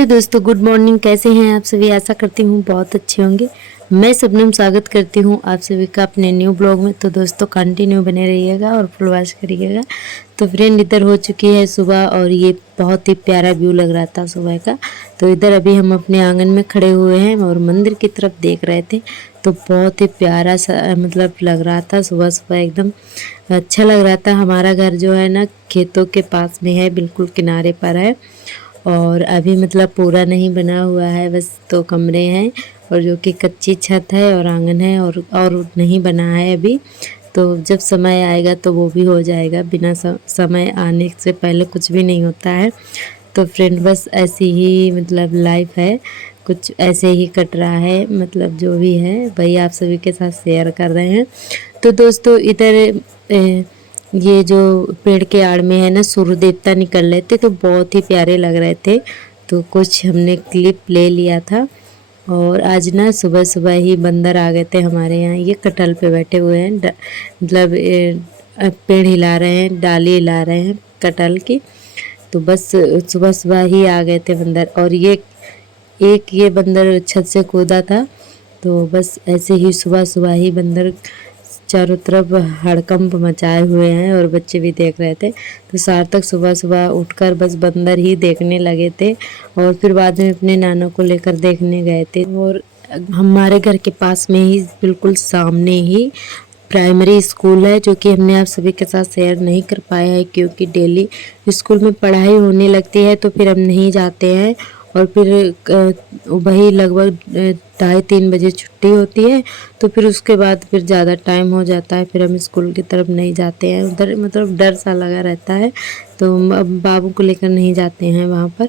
Hello दोस्तों, good morning. कैसे हैं आप सभी? आशा करती हूँ बहुत अच्छे होंगे। मैं शबनम स्वागत करती हूँ आप सभी का अपने न्यू ब्लॉग में। तो दोस्तों कंटिन्यू बने रहिएगा और फुल वॉच करिएगा। तो फ्रेंड इधर हो चुकी है सुबह और ये बहुत ही प्यारा व्यू लग रहा था सुबह का। तो इधर अभी हम अपने आंगन में खड़े हुए हैं और मंदिर की तरफ देख रहे थे। तो बहुत ही प्यारा सा मतलब लग रहा था, सुबह सुबह एकदम अच्छा लग रहा था। हमारा घर जो है ना खेतों के पास में है, बिल्कुल किनारे पर है और अभी मतलब पूरा नहीं बना हुआ है, बस 2 कमरे हैं और जो कि कच्ची छत है और आंगन है और नहीं बना है अभी। तो जब समय आएगा तो वो भी हो जाएगा। बिना समय आने से पहले कुछ भी नहीं होता है। तो फ्रेंड बस ऐसी ही मतलब लाइफ है, कुछ ऐसे ही कट रहा है, मतलब जो भी है वही आप सभी के साथ शेयर कर रहे हैं। तो दोस्तों इधर ये जो पेड़ के आड़ में है ना सूर्य देवता निकल रहे थे, तो बहुत ही प्यारे लग रहे थे। तो कुछ हमने क्लिप ले लिया था। और आज ना सुबह सुबह ही बंदर आ गए थे हमारे यहाँ। ये कटहल पे बैठे हुए हैं, मतलब पेड़ हिला रहे हैं, डाली हिला रहे हैं कटहल की। तो बस सुबह सुबह ही आ गए थे बंदर। और ये बंदर छत से कूदा था। तो बस ऐसे ही सुबह सुबह ही बंदर चारों तरफ हड़कंप मचाए हुए हैं और बच्चे भी देख रहे थे। तो सार्थक सुबह सुबह उठकर बस बंदर ही देखने लगे थे और फिर बाद में अपने नाना को लेकर देखने गए थे। और हमारे घर के पास में ही बिल्कुल सामने ही प्राइमरी स्कूल है, जो कि हमने आप सभी के साथ शेयर नहीं कर पाया है क्योंकि डेली स्कूल में पढ़ाई होने लगती है तो फिर हम नहीं जाते हैं। और फिर वही लगभग 2:30 बजे छुट्टी होती है। तो फिर उसके बाद फिर ज़्यादा टाइम हो जाता है, फिर हम स्कूल की तरफ नहीं जाते हैं। उधर मतलब डर सा लगा रहता है, तो अब बाबू को लेकर नहीं जाते हैं वहाँ पर।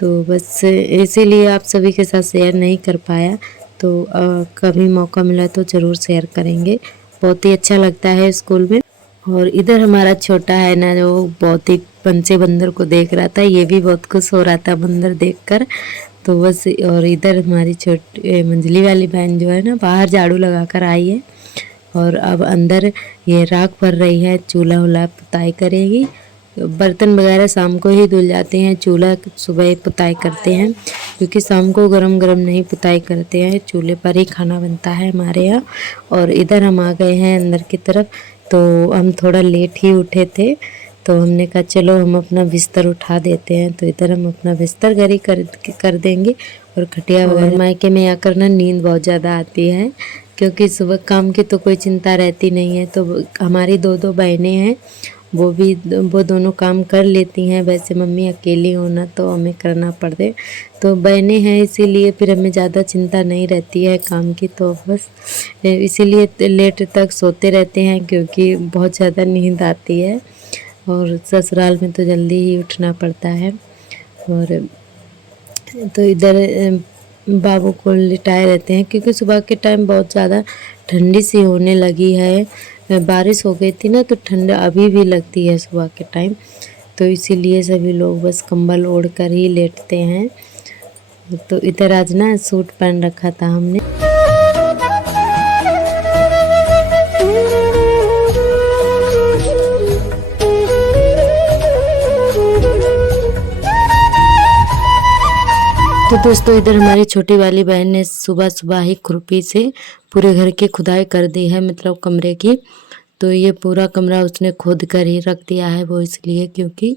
तो बस इसीलिए आप सभी के साथ शेयर नहीं कर पाया। तो कभी मौका मिला तो ज़रूर शेयर करेंगे। बहुत ही अच्छा लगता है स्कूल में। और इधर हमारा छोटा है ना, जो बहुत ही पंछी बंदर को देख रहा था, ये भी बहुत खुश हो रहा था बंदर देखकर। तो बस और इधर हमारी छोटी मंजली वाली बहन जो है ना बाहर झाड़ू लगा कर आई है और अब अंदर ये राख भर रही है, चूल्हा वूल्हा पुताई करेगी। बर्तन वगैरह शाम को ही धुल जाते हैं, चूल्हा सुबह पुताई करते हैं क्योंकि शाम को गरम गरम नहीं पुताई करते हैं, चूल्हे पर ही खाना बनता है हमारे यहाँ। और इधर हम आ गए हैं अंदर की तरफ। तो हम थोड़ा लेट ही उठे थे, तो हमने कहा चलो हम अपना बिस्तर उठा देते हैं। तो इधर हम अपना बिस्तर गरी कर देंगे और खटिया वगैरह। मायके में आकर ना नींद बहुत ज़्यादा आती है क्योंकि सुबह काम की तो कोई चिंता रहती नहीं है। तो हमारी 2 बहनें हैं, वो दोनों काम कर लेती हैं। वैसे मम्मी अकेली होना तो हमें करना पड़ते। तो बहनें हैं इसीलिए फिर हमें ज़्यादा चिंता नहीं रहती है काम की। तो बस इसीलिए लेट तक सोते रहते हैं क्योंकि बहुत ज़्यादा नींद आती है और ससुराल में तो जल्दी ही उठना पड़ता है। और तो इधर बाबू को लिटाए रहते हैं क्योंकि सुबह के टाइम बहुत ज़्यादा ठंडी सी होने लगी है। बारिश हो गई थी ना, तो ठंड अभी भी लगती है सुबह के टाइम। तो इसीलिए सभी लोग बस कंबल ओढ़ कर ही लेटते हैं। तो इधर आज ना सूट पहन रखा था हमने। तो दोस्तों इधर हमारी छोटी वाली बहन ने सुबह सुबह ही खुरपी से पूरे घर की खुदाई कर दी है, मतलब कमरे की। तो ये पूरा कमरा उसने खोद कर ही रख दिया है, वो इसलिए क्योंकि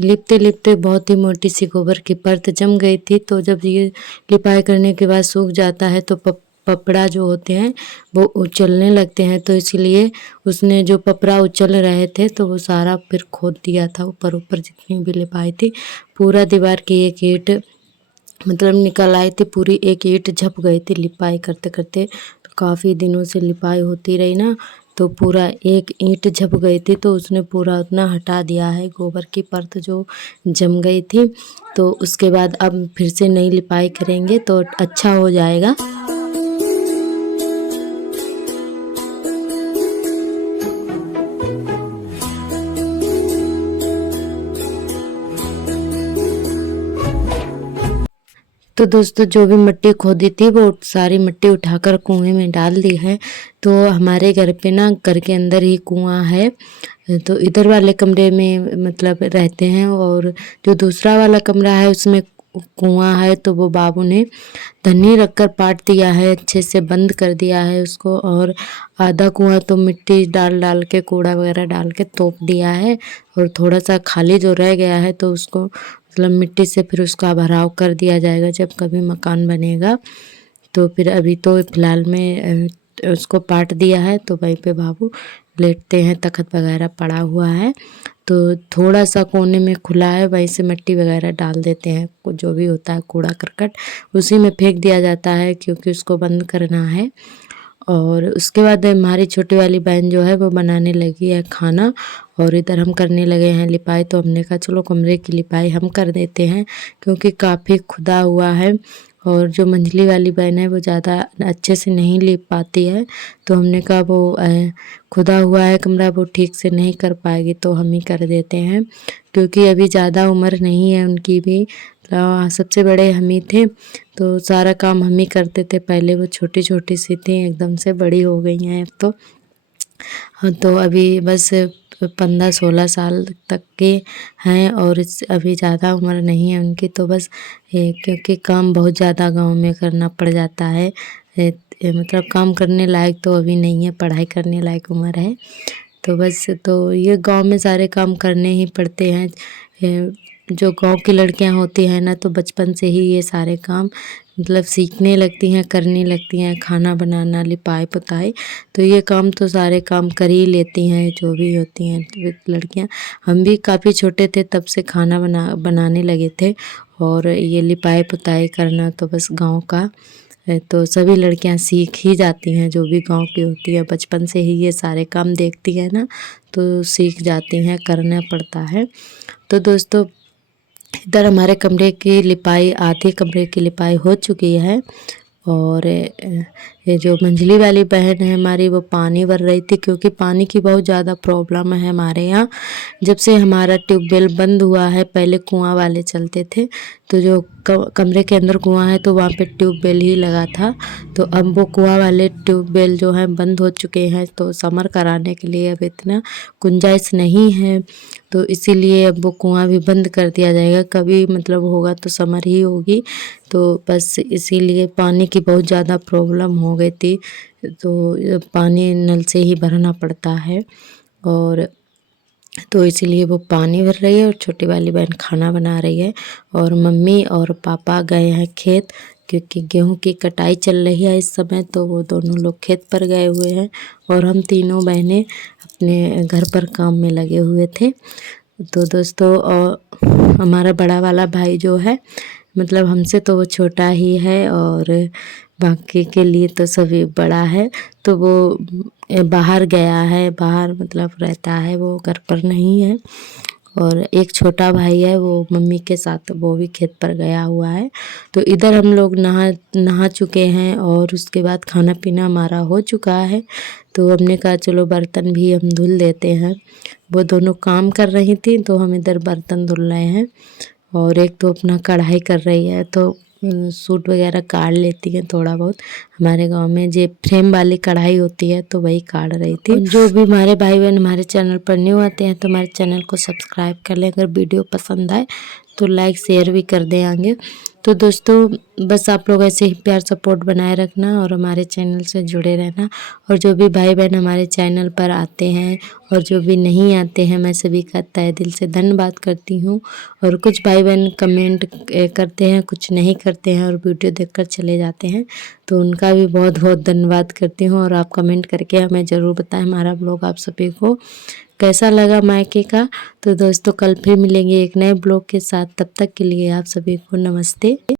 लिपते लिपते बहुत ही मोटी सी गोबर की परत जम गई थी। तो जब ये लिपाई करने के बाद सूख जाता है तो पपड़ा जो होते हैं वो उछलने लगते हैं। तो इसीलिए उसने जो पपड़ा उछल रहे थे तो वो सारा फिर खोद दिया था, ऊपर ऊपर जितनी भी लिपाई थी। पूरा दीवार की एक ईंट मतलब निकल आई थी, पूरी एक ईंट झप गई थी लिपाई करते करते। तो काफ़ी दिनों से लिपाई होती रही ना, तो पूरा एक ईंट झप गई थी। तो उसने पूरा उतना हटा दिया है, गोबर की परत जो जम गई थी। तो उसके बाद अब फिर से नई लिपाई करेंगे तो अच्छा हो जाएगा। तो दोस्तों जो भी मिट्टी खोदी थी वो सारी मिट्टी उठाकर कुएं में डाल दी है। तो हमारे घर पे ना घर के अंदर ही कुआं है, तो इधर वाले कमरे में मतलब रहते हैं और जो दूसरा वाला कमरा है उसमें कुआं है तो वो बाबू ने धन्नी रखकर पाट दिया है, अच्छे से बंद कर दिया है उसको। और आधा कुआं तो मिट्टी डाल डाल के, कूड़ा वगैरह डाल के तोप दिया है। और थोड़ा सा खाली जो रह गया है तो उसको मतलब मिट्टी से फिर उसका भराव कर दिया जाएगा जब कभी मकान बनेगा। तो फिर अभी तो फिलहाल में उसको पाट दिया है तो वहीं पे बाबू लेटते हैं, तख्त वगैरह पड़ा हुआ है। तो थोड़ा सा कोने में खुला है, वहीं से मिट्टी वगैरह डाल देते हैं, जो भी होता है कूड़ा करकट उसी में फेंक दिया जाता है क्योंकि उसको बंद करना है। और उसके बाद हमारी छोटी वाली बहन जो है वो बनाने लगी है खाना, और इधर हम करने लगे हैं लिपाई। तो हमने कहा चलो कमरे की लिपाई हम कर देते हैं क्योंकि काफ़ी खुदा हुआ है, और जो मंझली वाली बहन है वो ज़्यादा अच्छे से नहीं लिप पाती है। तो हमने कहा वो खुदा हुआ है कमरा, वो ठीक से नहीं कर पाएगी तो हम ही कर देते हैं क्योंकि अभी ज़्यादा उम्र नहीं है उनकी भी। सबसे बड़े हम ही थे तो सारा काम हम ही करते थे। पहले वो छोटी छोटी सी थी, एकदम से बड़ी हो गई हैं अब तो। हाँ, तो अभी बस 15-16 साल तक के हैं, और अभी ज़्यादा उम्र नहीं है उनकी। तो बस क्योंकि काम बहुत ज़्यादा गांव में करना पड़ जाता है, मतलब काम करने लायक तो अभी नहीं है, पढ़ाई करने लायक उम्र है। तो बस तो ये गांव में सारे काम करने ही पड़ते हैं। जो गांव की लड़कियां होती हैं ना तो बचपन से ही ये सारे काम मतलब सीखने लगती हैं, करने लगती हैं, खाना बनाना, लिपाई पुताई। तो ये काम तो सारे काम कर ही लेती हैं जो भी होती हैं लड़कियां। हम भी काफ़ी छोटे थे तब से खाना बनाने लगे थे, और ये लिपाई पुताई करना तो बस गांव का तो सभी लड़कियां सीख ही जाती हैं जो भी गांव की होती है। बचपन से ही ये सारे काम देखती है ना तो सीख जाती हैं, करना पड़ता है। तो दोस्तों इधर हमारे कमरे की लिपाई, आधे कमरे की लिपाई हो चुकी है। और ये जो मंझली वाली बहन है हमारी वो पानी भर रही थी क्योंकि पानी की बहुत ज़्यादा प्रॉब्लम है हमारे यहाँ। जब से हमारा ट्यूबवेल बंद हुआ है, पहले कुआं वाले चलते थे तो जो कमरे के अंदर कुआं है तो वहाँ पे ट्यूबवेल ही लगा था। तो अब वो कुआं वाले ट्यूबवेल जो है बंद हो चुके हैं, तो समर कराने के लिए अब इतना गुंजाइश नहीं है, तो इसीलिए अब वो कुआं भी बंद कर दिया जाएगा। कभी मतलब होगा तो समर ही होगी। तो बस इसीलिए पानी की बहुत ज़्यादा प्रॉब्लम हो गई थी, तो पानी नल से ही भरना पड़ता है। और तो इसीलिए वो पानी भर रही है और छोटी वाली बहन खाना बना रही है, और मम्मी और पापा गए हैं खेत क्योंकि गेहूं की कटाई चल रही है इस समय। तो वो दोनों लोग खेत पर गए हुए हैं और हम तीनों बहनें अपने घर पर काम में लगे हुए थे। तो दोस्तों हमारा बड़ा वाला भाई जो है मतलब हमसे तो वो छोटा ही है, और बाकी के लिए तो सभी बड़ा है। तो वो बाहर गया है, बाहर मतलब रहता है, वो घर पर नहीं है। और एक छोटा भाई है वो मम्मी के साथ, वो भी खेत पर गया हुआ है। तो इधर हम लोग नहा चुके हैं और उसके बाद खाना पीना हमारा हो चुका है। तो हमने कहा चलो बर्तन भी हम धुल देते हैं। वो दोनों काम कर रही थी तो हम इधर बर्तन धुल रहे हैं, और एक तो अपना कढ़ाई कर रही है। तो सूट वगैरह काट लेती हैं थोड़ा बहुत। हमारे गांव में जे फ्रेम वाली कढ़ाई होती है तो वही काट रही थी। जो भी हमारे भाई बहन हमारे चैनल पर न्यू आते हैं तो हमारे चैनल को सब्सक्राइब कर लें। अगर वीडियो पसंद आए तो लाइक शेयर भी कर दें आगे। तो दोस्तों बस आप लोग ऐसे ही प्यार सपोर्ट बनाए रखना और हमारे चैनल से जुड़े रहना। और जो भी भाई बहन हमारे चैनल पर आते हैं और जो भी नहीं आते हैं, मैं सभी का तहे दिल से धन्यवाद करती हूँ। और कुछ भाई बहन कमेंट करते हैं, कुछ नहीं करते हैं और वीडियो देखकर चले जाते हैं, तो उनका भी बहुत बहुत धन्यवाद करती हूँ। और आप कमेंट करके हमें ज़रूर बताएं हमारा ब्लॉग आप सभी को कैसा लगा मायके का। तो दोस्तों कल फिर मिलेंगे एक नए ब्लॉग के साथ, तब तक के लिए आप सभी को नमस्ते।